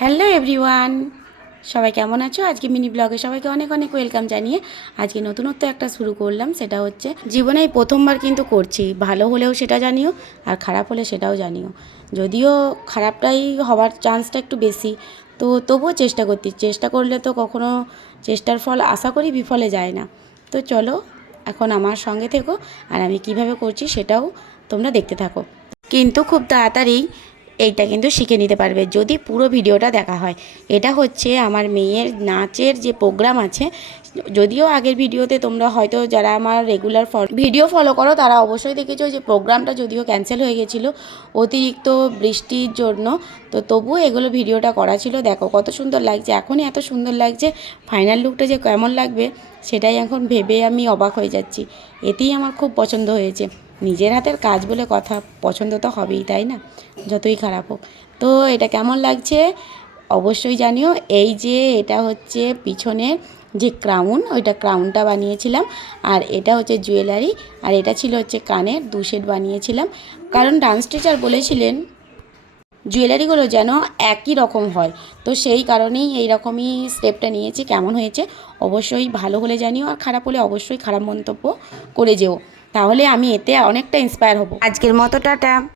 Hello everyone, সবাই কেমন আছো? আজকে মিনি ব্লগে সবাইকে অনেক অনেক ওয়েলকাম জানিয়ে আজকে নতুনত্ব একটা শুরু করলাম। সেটা হচ্ছে জীবনে এই প্রথমবার কিন্তু করছি। ভালো হলেও সেটা জানিও, আর খারাপ হলে সেটাও জানিও। যদিও খারাপটাই হওয়ার চান্সটা একটু বেশি, তো তবুও চেষ্টা করলে তো কখনো চেষ্টার ফল আশা করি বিফলে যায় না। তো চলো এখন আমার সঙ্গে থেকো, আর আমি কিভাবে করছি সেটাও তোমরা দেখতে থাকো। কিন্তু খুব তাড়াতাড়ি এইটা কিন্তু শিখে নিতে পারবে যদি পুরো ভিডিওটা দেখা হয়। এটা হচ্ছে আমার মেয়ের নাচের যে প্রোগ্রাম আছে। যদিও আগের ভিডিওতে তোমরা হয়তো যারা আমার রেগুলার ভিডিও ফলো করো তারা অবশ্যই দেখেছো যে প্রোগ্রামটা যদিও ক্যান্সেল হয়ে গেছিলো অতিরিক্ত বৃষ্টির জন্য, তো তবুও এগুলো ভিডিওটা করা ছিল। দেখো কত সুন্দর লাগছে, এখনই এত সুন্দর লাগছে। ফাইনাল লুকটা যে কেমন লাগবে সেটাই এখন ভেবে আমি অবাক হয়ে যাচ্ছি। এতেই আমার খুব পছন্দ হয়েছে। নিজের হাতের কাজ বলে কথা, পছন্দ তো হবেই, তাই না? যতই খারাপ হোক। তো এটা কেমন লাগছে অবশ্যই জানিও। এই যে এটা হচ্ছে পিছনে যে ক্রাউন, ওইটা ক্রাউনটা বানিয়েছিলাম। আর এটা হচ্ছে জুয়েলারি, আর এটা ছিল হচ্ছে কানের 2 সেট বানিয়েছিলাম। কারণ ডান্স টিচার বলেছিলেন জুয়েলারিগুলো যেন একই রকম হয়, তো সেই কারণেই এই রকমই স্টেপটা নিয়েছি। কেমন হয়েছে অবশ্যই ভালো হলে জানিও, আর খারাপ হলে অবশ্যই খারাপ মন্তব্য করে যেও, তাহলে আমি এতে অনেকটা ইন্সপায়ার হব। আজকের মতো টাটা।